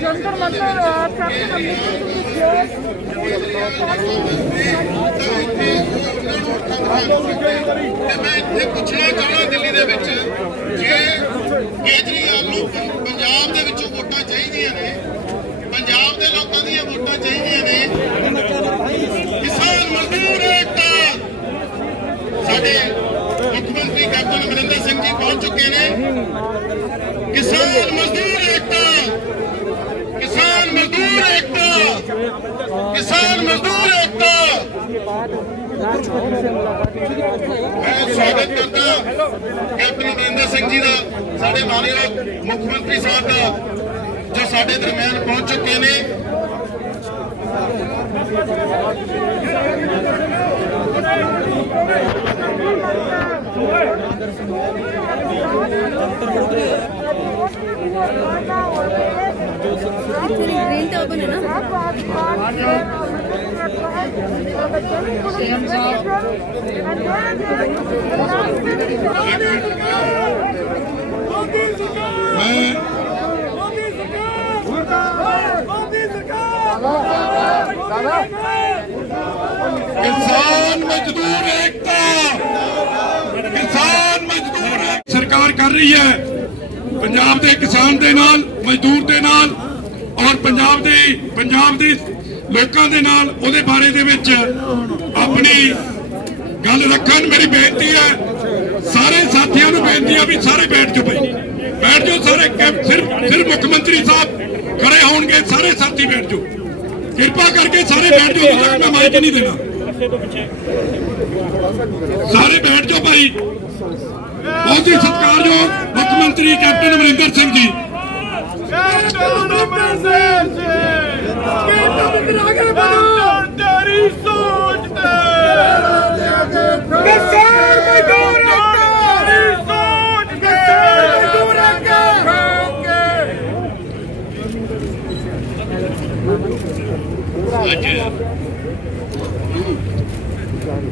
जंतर मंतर मैं इतने पूछना चाहना दिल्ली दे विच जे केजरीवाल नूं पंजाब दे विचों वोटां चाहिदियां ने, पंजाब दे लोकां दी वोटां चाहिदियां ने, किसान मजदूर एकता साडे मुख्यमंत्री कैप्टन अमरिंदर सिंह जी पहुंच चुके ने। किसान मजदूर एकता, किसान मजदूर एकता, किसान मजदूर एकता। मैं स्वागत करता कैप्टन अमरिंदर सिंह जी का, साडे मानयोग मुख्यमंत्री साहब का जो साडे दरम्यान पहुंच चुके ने। ग्रीन तो ओपन है ना। किसान मजदूर एकता, किसान मजदूर सरकार कर रही है पंजाब के किसान दे नाल, मजदूर दे नाल और पंजाब दी लोकां दे नाल उहदे बारे दे विच अपनी गल रखन। मेरी बेनती है सारे साथियों को, बेनती है भी सारे बैठ जाओ भाई, बैठ जाओ सारे। सिर्फ मुख्यमंत्री साहब खड़े होंगे, सारे साथी बैठ जाओ, कृपा करके सारे बैठ जाओ। मैं माइक नहीं देना, सारे बैठ जाओ भाई। बहुत ही सत्कारयोग मुख्यमंत्री कैप्टन अमरिंदर सिंह जी। आज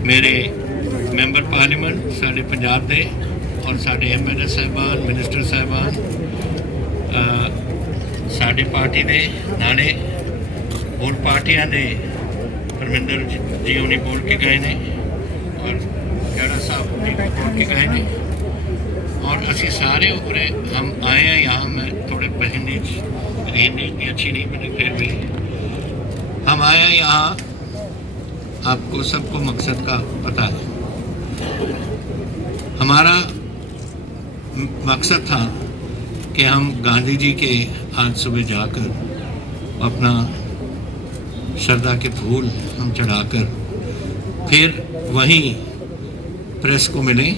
मेरे मैंबर पार्लीमेंट साढ़े पंजाब दे और साढ़े MLA साहबान, मिनिस्टर साहबान, साढ़े पार्टी दे नाले और पार्टियां दे परमिंदर जी उन्हें बोल के गए ने और जड़ा साहब जी बोल के गए ने और असी सारे ऊपर हम आए हैं यहाँ। मैं थोड़े पहले इतनी अच्छी नहीं बनी, फिर भी हम आए हैं यहाँ। आपको सबको मकसद का पता है। हमारा मकसद था कि हम गांधी जी के आज सुबह जाकर अपना श्रद्धा के फूल हम चढ़ाकर फिर वहीं प्रेस को मिलें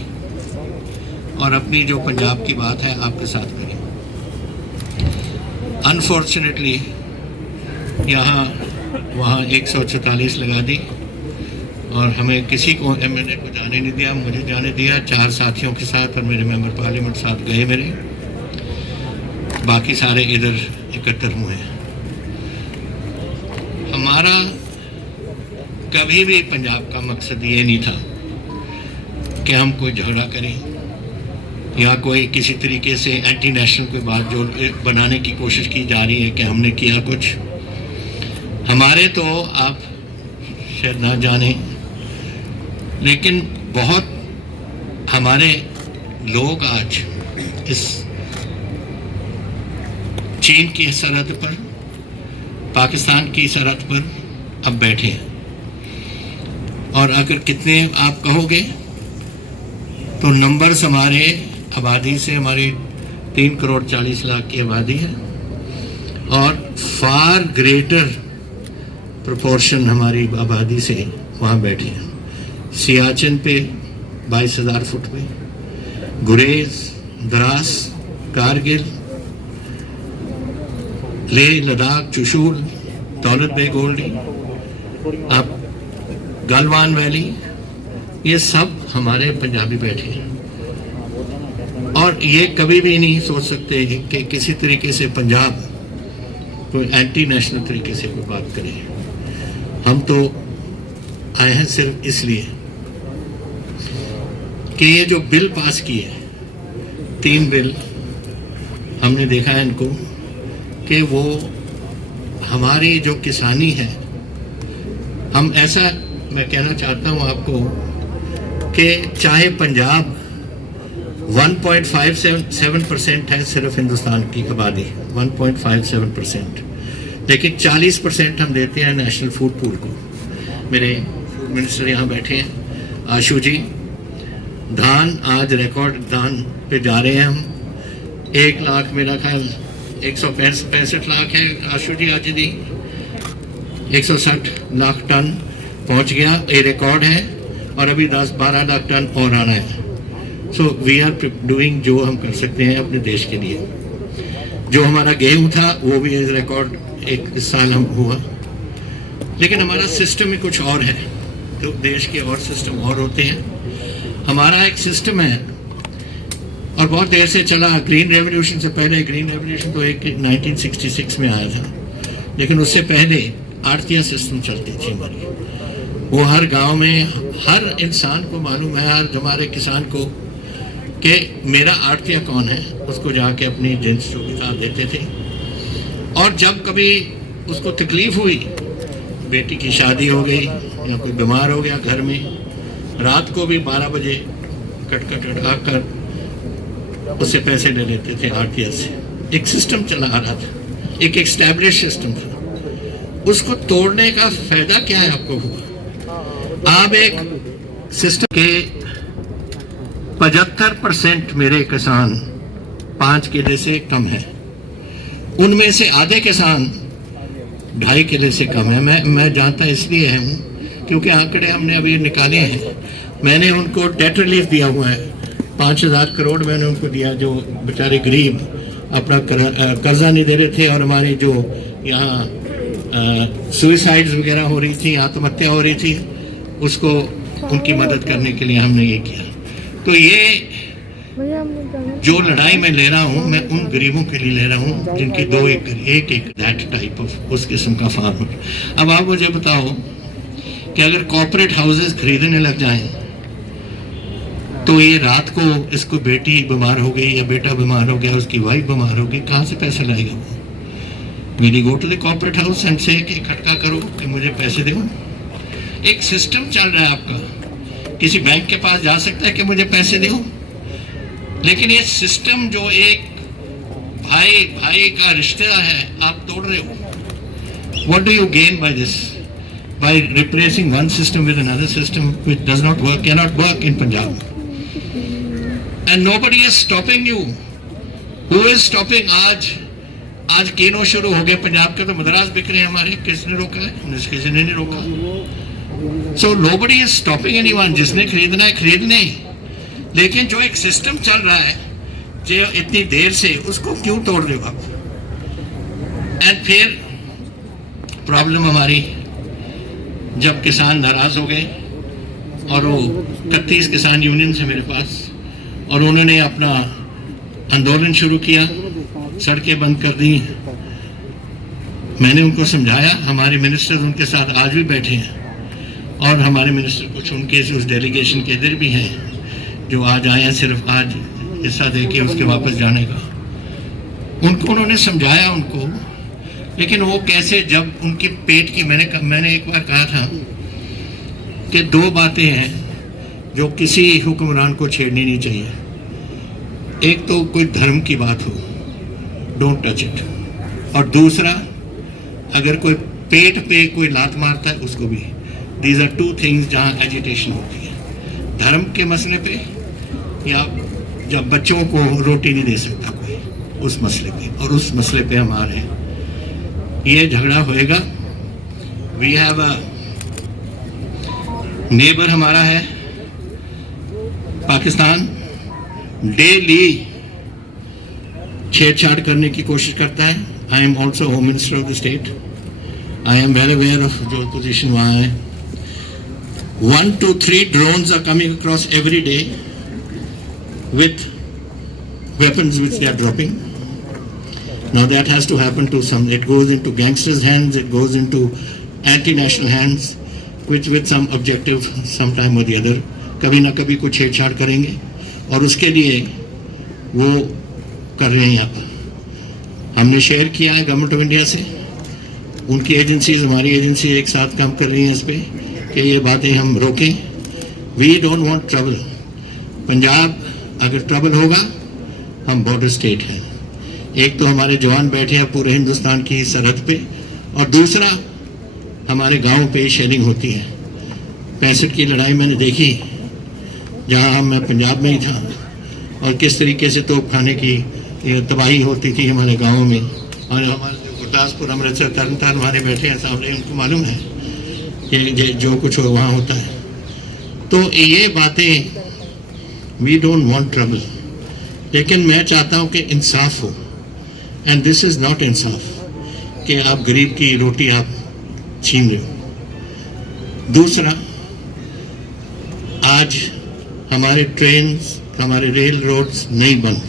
और अपनी जो पंजाब की बात है आपके साथ करें। अनफॉर्चुनेटली यहाँ वहाँ 144 लगा दी और हमें किसी को MLA को जाने नहीं दिया, मुझे जाने दिया। 4 साथियों के साथ और मेरे मेंबर पार्लियामेंट साथ गए मेरे, बाकी सारे इधर इकट्ठे हुए हैं। हमारा कभी भी पंजाब का मकसद ये नहीं था कि हम कोई झगड़ा करें या कोई किसी तरीके से एंटी नेशनल कोई बात जो बनाने की कोशिश की जा रही है कि हमने किया कुछ। हमारे तो आप शायद ना जाने, लेकिन बहुत हमारे लोग आज इस चीन की सरहद पर, पाकिस्तान की सरहद पर अब बैठे हैं। और अगर कितने आप कहोगे तो नंबर्स हमारे आबादी से, हमारी 3 करोड़ 40 लाख की आबादी है और फार ग्रेटर प्रोपोर्शन हमारी आबादी से वहाँ बैठे हैं। सियाचिन पे 22,000 फुट पे, गुरेज, द्रास, कारगिल, लेह लद्दाख, चुशूल, दौलत बेग ओल्डी, आप गलवान वैली, ये सब हमारे पंजाबी बैठे हैं। और ये कभी भी नहीं सोच सकते कि किसी तरीके से पंजाब कोई एंटी नेशनल तरीके से कोई बात करे। हम तो आए हैं सिर्फ इसलिए कि ये जो बिल पास किए 3 बिल हमने देखा है इनको कि वो हमारी जो किसानी है, हम ऐसा मैं कहना चाहता हूँ आपको कि चाहे पंजाब 1.57% है सिर्फ हिंदुस्तान की आबादी 1.57%, लेकिन 40% हम देते हैं नेशनल फूड पूल को। मेरे फूड मिनिस्टर यहाँ बैठे हैं, आशु जी। धान आज रिकॉर्ड धान पे जा रहे हैं हम। 1 लाख मेरा ख्याल 165 लाख है आशु जी, आज दी 160 लाख टन पहुंच गया, ये रिकॉर्ड है। और अभी 10-12 लाख टन और आना है। सो वी आर डूइंग जो हम कर सकते हैं अपने देश के लिए। जो हमारा गेहूं था वो भी रिकॉर्ड इस साल हम हुआ, लेकिन हमारा सिस्टम ही कुछ और है, तो देश के और सिस्टम और होते हैं। हमारा एक सिस्टम है और बहुत देर से चला। ग्रीन रेवोल्यूशन से पहले, ग्रीन रेवोल्यूशन तो एक 1966 में आया था, लेकिन उससे पहले आड़तियाँ सिस्टम चलती थी हमारी। वो हर गांव में हर इंसान को मालूम है, हर हमारे किसान को, कि मेरा आड़तिया कौन है, उसको जाके अपनी जिन्स के साथ देते थे। और जब कभी उसको तकलीफ हुई, बेटी की शादी हो गई या कोई बीमार हो गया घर में, रात को भी 12 बजे कटकट उठाकर उससे पैसे ले लेते थे आड़तिया से। एक सिस्टम चला आ रहा था, एक एस्टैब्लिश सिस्टम था। उसको तोड़ने का फायदा क्या है आपको हुआ? आप एक सिस्टम के 75% मेरे किसान 5 किले से कम है, उनमें से आधे किसान 2.5 किले से कम है। मैं जानता इसलिए हूँ क्योंकि आंकड़े हमने अभी निकाले हैं। मैंने उनको डेट रिलीफ दिया हुआ है, 5,000 करोड़ मैंने उनको दिया, जो बेचारे गरीब अपना कर्जा नहीं दे रहे थे। और हमारी जो यहाँ सुइसाइड्स वगैरह हो रही थी, आत्महत्या हो रही थी, उसको उनकी मदद करने के लिए हमने ये किया। तो ये जो लड़ाई मैं ले रहा हूँ, मैं उन गरीबों के लिए ले रहा हूँ जिनकी 2 एकड़, 1 एकड़, दैट टाइप ऑफ उस किस्म का फार्मर। अब आप मुझे बताओ कि अगर कॉर्पोरेट हाउसेस खरीदने लग जाएं, तो ये रात को इसको बेटी बीमार हो गई या बेटा बीमार हो गया, उसकी वाइफ बीमार हो गई, कहाँ से पैसे लाएगा वो? मेरी go to the corporate house and say कि इकट्ठा करो कि मुझे पैसे दो। एक सिस्टम चल रहा है आपका, किसी बैंक के पास जा सकता है कि मुझे पैसे दो, लेकिन ये सिस्टम जो एक भाई भाई का रिश्ता है, आप तोड़ रहे हो। What do you gain by this? By replacing one system with another system which does not work, cannot work in Punjab. And nobody is stopping you. Who is stopping? आज केनो शुरू हो गए पंजाब के, तो मद्रास बिक रहे हैं हमारे, किसने रोका है? किसी ने नहीं रोका। So nobody is stopping anyone. जिसने खरीदना है खरीदने, लेकिन जो एक सिस्टम चल रहा है जो इतनी देर से, उसको क्यों तोड़ रहे हो आप? एंड फिर प्रॉब्लम हमारी, जब किसान नाराज हो गए और वो 31 किसान यूनियन से मेरे पास, और उन्होंने अपना आंदोलन शुरू किया, सड़कें बंद कर दी। मैंने उनको समझाया, हमारे मिनिस्टर उनके साथ आज भी बैठे हैं, और हमारे मिनिस्टर कुछ उनके उस डेलीगेशन के इधर भी हैं जो आज आए हैं सिर्फ आज हिस्सा दे के उसके वापस जाने का। उनको उन्होंने समझाया उनको, लेकिन वो कैसे, जब उनके पेट की, मैंने एक बार कहा था कि 2 बातें हैं जो किसी हुक्मरान को छेड़नी नहीं चाहिए। एक तो कोई धर्म की बात हो, डोंट टच इट, और दूसरा अगर कोई पेट पे कोई लात मारता है उसको भी। दीज आर 2 थिंग्स जहाँ एजिटेशन होती है, धर्म के मसले पे, या जब बच्चों को रोटी नहीं दे सकता कोई, उस मसले पे, और उस मसले पे हम आ रहे हैं। ये झगड़ा होएगा। वी हैव अ नेबर, हमारा है पाकिस्तान, डेली छेड़छाड़ करने की कोशिश करता है। I am also home minister of the state, I am well aware of जो पोजीशन वहाँ है। 1 to 3 drones are coming across every day with weapons which they are dropping. Now that has to happen to some, it goes into gangsters' hands, it goes into anti-national hands, which with some objective sometime or the other कभी ना कभी कुछ छेड़छाड़ करेंगे, और उसके लिए वो कर रहे हैं। यहाँ पर हमने शेयर किया है गवर्नमेंट ऑफ इंडिया से, उनकी एजेंसीज हमारी एजेंसी एक साथ काम कर रही हैं इस पर कि ये बातें हम रोकें। We don't want trouble. Punjab अगर ट्रबल होगा, हम बॉर्डर स्टेट हैं। एक तो हमारे जवान बैठे हैं पूरे हिंदुस्तान की सरहद पे, और दूसरा हमारे गांव पे शेयरिंग होती है। 65 की लड़ाई मैंने देखी, जहां मैं पंजाब में ही था, और किस तरीके से तोप खाने की ये तबाही होती थी हमारे गाँव में। और हमारे गुरदासपुर, अमृतसर, तरनतारन हमारे बैठे हैं सामने, उनको मालूम है कि जो कुछ वहाँ होता है। तो ये बातें, वी डोंट वांट ट्रबल, लेकिन मैं चाहता हूँ कि इंसाफ हो, एंड दिस इज नॉट इंसाफ कि आप गरीब की रोटी आप छीन रहे हो। दूसरा, आज हमारे ट्रेन, हमारे रेल रोड्स नहीं बंद।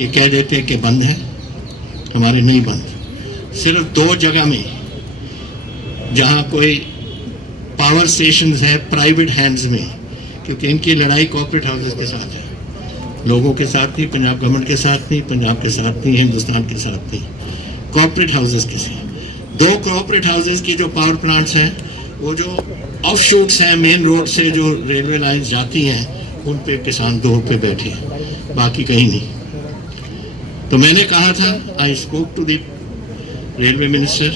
ये कह देते हैं कि बंद है, हमारे नहीं बंद। सिर्फ 2 जगह में जहां कोई पावर स्टेशन है प्राइवेट हैंड्स में, क्योंकि इनकी लड़ाई कॉर्पोरेट हाउसेस के साथ है, लोगों के साथ नहीं, पंजाब गवर्नमेंट के साथ नहीं, पंजाब के साथ नहीं, हिंदुस्तान के साथ नहीं, कॉर्पोरेट हाउसेस के साथ। 2 कॉर्पोरेट हाउसेस की जो पावर प्लांट्स हैं, वो जो ऑफशूट्स हैं मेन रोड से जो रेलवे लाइन जाती हैं, उन पे किसान 2 पे बैठे हैं, बाकी कहीं नहीं। तो मैंने कहा था, I spoke to the railway minister,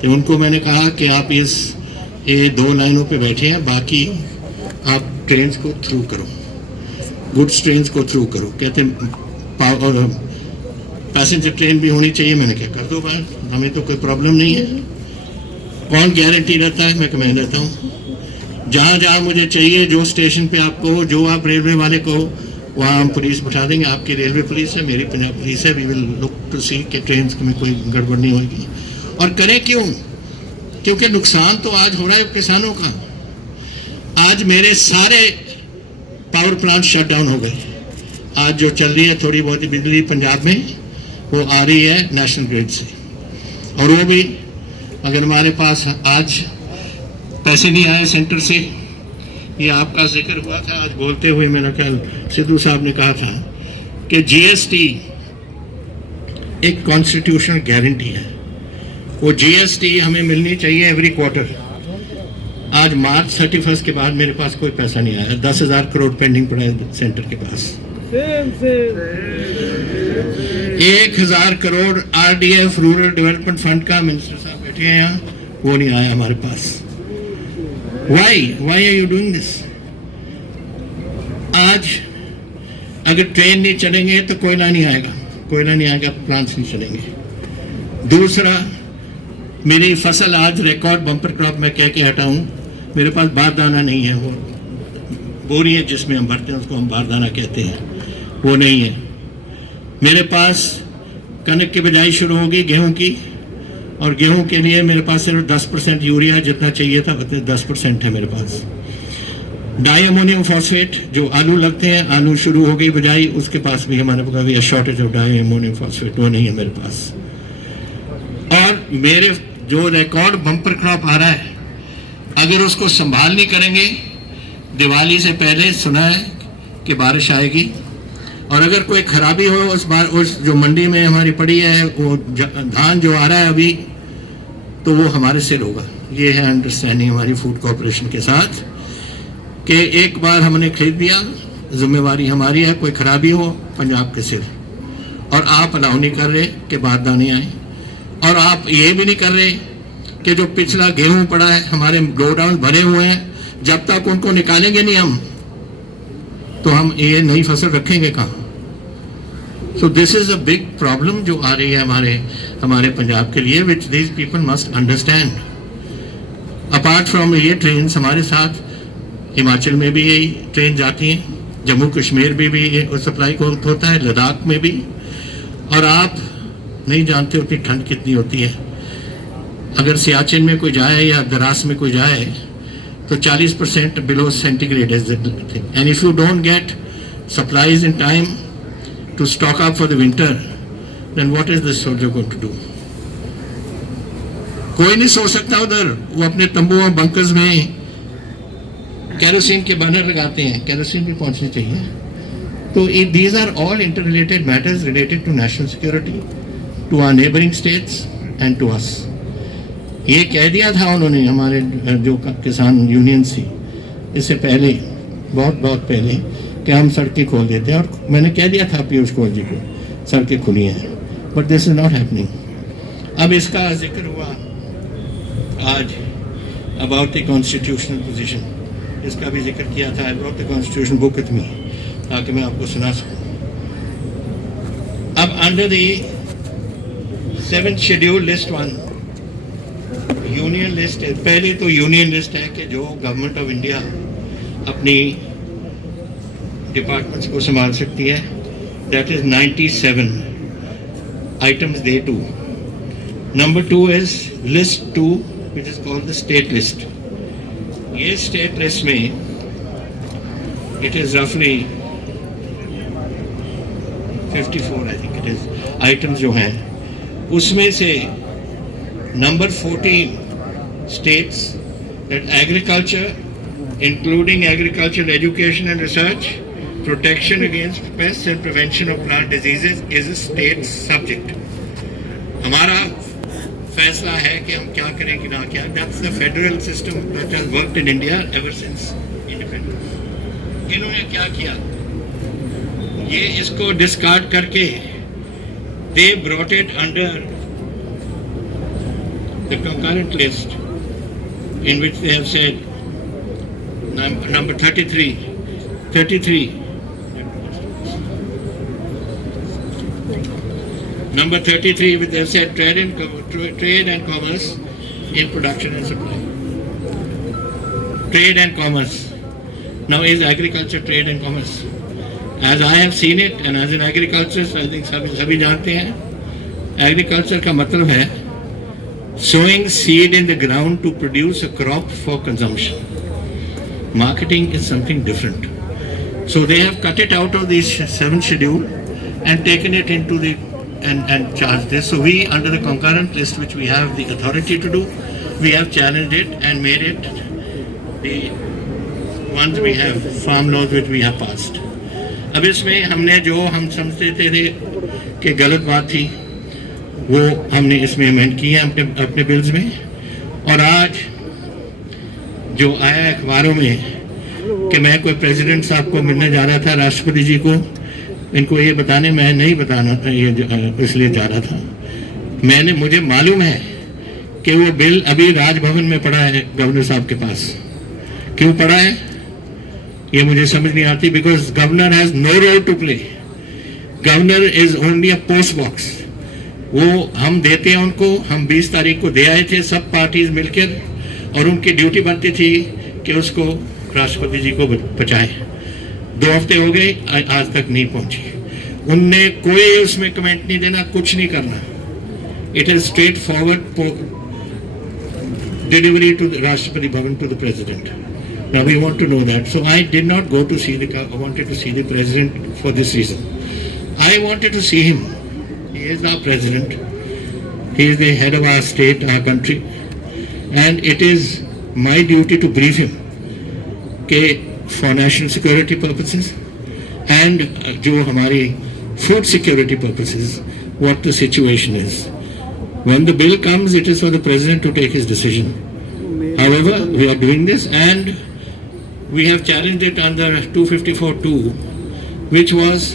कि उनको मैंने कहा कि आप ये 2 लाइनों पे बैठे हैं, बाकी आप ट्रेन को थ्रू करो, गुड्स ट्रेन को थ्रू करो। कहते पैसेंजर ट्रेन भी होनी चाहिए। मैंने क्या, कर दो बात, हमें तो कोई प्रॉब्लम नहीं है। कौन गारंटी रहता है? मैं रहता हूँ। जहाँ जहाँ मुझे चाहिए, जो स्टेशन पे आपको, जो आप रेलवे वाले को, वहाँ हम पुलिस बैठा देंगे। आपकी रेलवे पुलिस है, मेरी पंजाब पुलिस है। वी विल लुक टू सी कि ट्रेन में कोई गड़बड़ नहीं होगी। और करें क्यों? क्योंकि नुकसान तो आज हो रहा है किसानों का। आज मेरे सारे पावर प्लांट शट डाउन हो गए। आज जो चल रही है थोड़ी बहुत बिजली पंजाब में, वो आ रही है नेशनल ग्रिड से, और वो भी अगर हमारे पास आज पैसे नहीं आए सेंटर से, ये आपका जिक्र हुआ था आज बोलते हुए, मेरा ख्याल सिद्धू साहब ने कहा था कि जीएसटी एक कॉन्स्टिट्यूशनल गारंटी है। वो जीएसटी हमें मिलनी चाहिए एवरी क्वार्टर। आज मार्च 31 के बाद मेरे पास कोई पैसा नहीं आया। 10,000 करोड़ पेंडिंग पड़ा है सेंटर के पास। 1,000 crore RDF rural development fund का, मिनिस्टर साहब बैठे हैं यहाँ, वो नहीं आया हमारे पास। Why are you doing this? आज अगर ट्रेन नहीं चलेंगे तो कोयला नहीं आएगा, प्लांट्स नहीं चलेंगे। दूसरा, मेरी फसल आज रिकॉर्ड बम्पर क्रॉप में कह के हटाऊं, मेरे पास बारदाना नहीं है। वो बोरी है जिसमें हम भरते हैं, उसको हम बारदाना कहते हैं, वो नहीं है मेरे पास। कनक की बिजाई शुरू होगी गेहूं की, और गेहूं के लिए मेरे पास सिर्फ 10% यूरिया जितना चाहिए था, उतने 10% है मेरे पास। डाई अमोनियम फॉस्फेट जो आलू लगते हैं, आलू शुरू हो गई बिजाई, उसके पास भी हमारे पास shortage of di ammonium phosphate, वो नहीं है मेरे पास। और मेरे जो रिकॉर्ड बम्पर क्रॉप आ रहा है, अगर उसको संभाल नहीं करेंगे, दिवाली से पहले सुना है कि बारिश आएगी, और अगर कोई खराबी हो उस जो मंडी में हमारी पड़ी है, वो धान जो आ रहा है अभी, तो वो हमारे सिर होगा। ये है अंडरस्टैंडिंग हमारी फूड कॉर्पोरेशन के साथ कि एक बार हमने खरीद दिया, जिम्मेवारी हमारी है, कोई खराबी हो पंजाब के सिर। और आप अलाउ नहीं कर रहे कि बारदाने आए, और आप ये भी नहीं कर रहे कि जो पिछला गेहूं पड़ा है, हमारे गोडाउन भरे हुए हैं, जब तक उनको निकालेंगे नहीं हम, तो हम ये नई फसल रखेंगे कहाँ? So this is a big problem जो आ रही है हमारे पंजाब के लिए, which these people must understand. Apart from ये ट्रेन, हमारे साथ हिमाचल में भी यही ट्रेन जाती हैं, जम्मू कश्मीर में भी ये सप्लाई होता है, लद्दाख में भी। और आप नहीं जानते उतनी ठंड कितनी होती है। अगर सियाचिन में कोई जाए या दरास में कोई जाए, तो 40% below centigrade is the thing, and if you don't get supplies in time to stock up for the winter, then what is the soldier going to do? कोई नहीं सो सकता उधर, वो अपने तंबू और बंकर्स में केरोसिन के बर्नर लगाते हैं, केरोसिन भी पहुंचनी चाहिए। तो these are all interrelated matters related to national security, to our neighbouring states and to us. ये कह दिया था उन्होंने, हमारे जो किसान यूनियन थी इससे पहले, बहुत पहले, कि हम सड़कें खोल देते हैं, और मैंने कह दिया था पीयूष गोयल जी को सड़कें खुली हैं, but this is not happening. अब इसका जिक्र हुआ आज अबाउट द कॉन्स्टिट्यूशनल पोजीशन, इसका भी जिक्र किया था। I brought the constitution book with me ताकि मैं आपको सुना सकूं। अब under the 7th schedule list 1 union list है। पहले तो यूनियन लिस्ट है कि जो गवर्नमेंट ऑफ इंडिया अपनी डिपार्टमेंट्स को संभाल सकती है, दैट इज 97 आइटम्स दे टू। Number 2 is list 2 which is called the state list. ये state list में it is roughly 54 I think it is items जो हैं, उसमें से number 14 states that agriculture including agricultural education and research, protection against pests and prevention of plant diseases is a state subject. हमारा फैसला है कि हम क्या करें कि ना क्या। That's the federal system that has worked in India ever since independence. इन्होंने क्या किया, ये इसको डिस्कार्ड करके they brought it under the concurrent list in which they have said number 33 Number 33, which they have said trade and commerce in production and supply. Trade and commerce. Now, is agriculture trade and commerce? As I have seen it, and as an agriculturist, I think सभी जानते हैं, agriculture का मतलब है sowing seed in the ground to produce a crop for consumption. Marketing is something different. So they have cut it out of the 7th schedule and taken it into the and charge this. So we, under the concurrent list which we have the authority to do, we have challenged it and made it the ones we have, farm laws which we have passed. अब इसमें हमने जो हम समझते थे कि गलत बात थी वो हमने इसमें अमेंड की है अपने बिल्स में। और आज जो आया अखबारों में कि मैं कोई प्रेसिडेंट साहब को मिलने जा रहा था, राष्ट्रपति जी को, इनको ये बताने, मैं नहीं बताना था, ये इसलिए जा रहा था। मुझे मालूम है कि वो बिल अभी राजभवन में पड़ा है गवर्नर साहब के पास। क्यों पड़ा है ये मुझे समझ नहीं आती, because governor has no role to play. Governor is only a post box. वो हम देते हैं उनको, हम 20 तारीख को दे आए थे सब पार्टीज मिलकर, और उनकी ड्यूटी बनती थी कि उसको राष्ट्रपति जी को पहुंचाए। 2 हफ्ते हो गए, आज तक नहीं पहुंची। उनने कोई उसमें कमेंट नहीं देना, कुछ नहीं करना। It is straightforward delivery to Rashtrapati Bhavan to the president. Now we want to know that. So I did not go to see I wanted to see the president for this reason. I wanted to see him. He is our president. He is the head of our state, our country. And it is my duty to brief him. Okay, for national security purposes and जो हमारी food security purposes, what the situation is. When the bill comes, it is for the president to take his decision. However, we are doing this and we have challenged it under 254(2), which was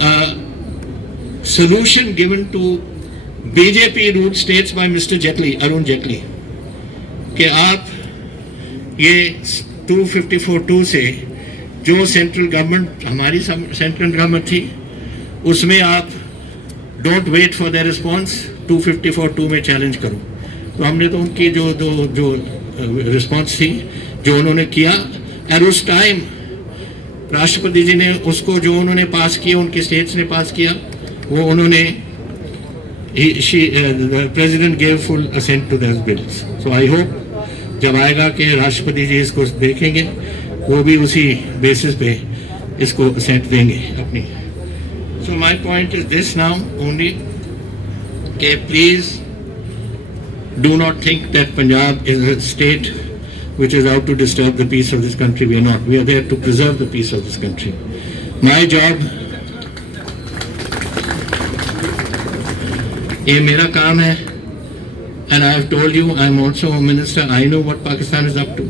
a solution given to BJP-ruled states by Mr. Jaitley, Arun Jaitley, कि आप ये 254(2) से जो central government, हमारी central government थी, उसमें आप don't wait for the response, 254(2) में चैलेंज करो। तो हमने तो उनकी जो रिस्पॉन्स थी, जो उन्होंने किया, और उस टाइम राष्ट्रपति जी ने उसको जो उन्होंने पास किया, उनके स्टेट्स ने पास किया, वो उन्होंने president gave full assent to this bills. So I hope जब आएगा कि राष्ट्रपति जी इसको देखेंगे, वो भी उसी बेसिस पे इसको असेंट देंगे अपनी। So my point is this now only कि please do not think that Punjab is a state which is out to disturb the peace of this country. We are not. We are there to preserve the peace of this country. My job, ये मेरा काम है, and I have told you I am also a minister. I know what Pakistan is up to.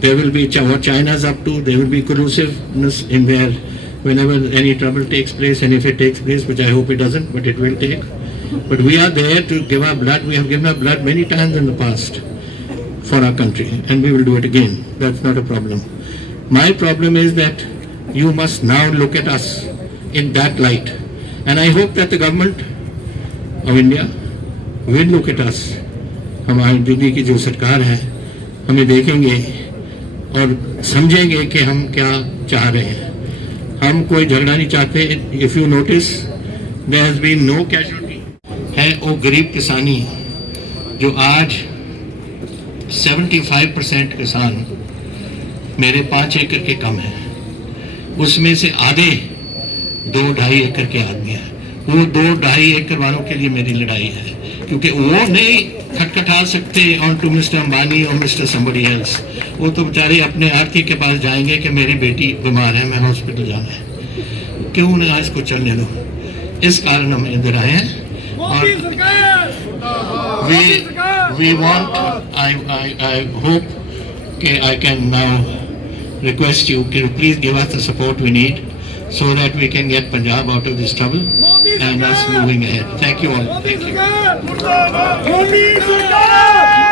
There will be what China is up to. There will be collusiveness in there whenever any trouble takes place, and if it takes place, which I hope it doesn't, but it will take. But we are there to give our blood. We have given our blood many times in the past for our country, and we will do it again. That's not a problem. My problem is that you must now look at us in that light, and I hope that the government of India will look at us. हमारी दिल्ली की जो सरकार है हमें देखेंगे और समझेंगे कि हम क्या चाह रहे हैं. हम कोई झगड़ा नहीं चाहते. If you notice, there has been no casualty. है वो गरीब किसानी जो आज 75% किसान मेरे 5 एकड़ के कम है, उसमें से आधे 2-2.5 एकड़ के आदमी हैं. वो 2-2.5 एकड़ वालों के लिए मेरी लड़ाई है, क्योंकि वो नहीं खटखटा सकते ऑन टू मिस्टर अंबानी और मिस्टर समबडी एल्स. वो तो बेचारे अपने आर्थिक के पास जाएंगे कि मेरी बेटी बीमार है, मैं हॉस्पिटल जाना है. क्यों ना इसको चलने दो. इस कारण हम इधर आए हैं. और we want, I hope कि I can now request you to please give us the support we need so that we can get Punjab out of this trouble and us moving ahead. Thank you all. Thank you.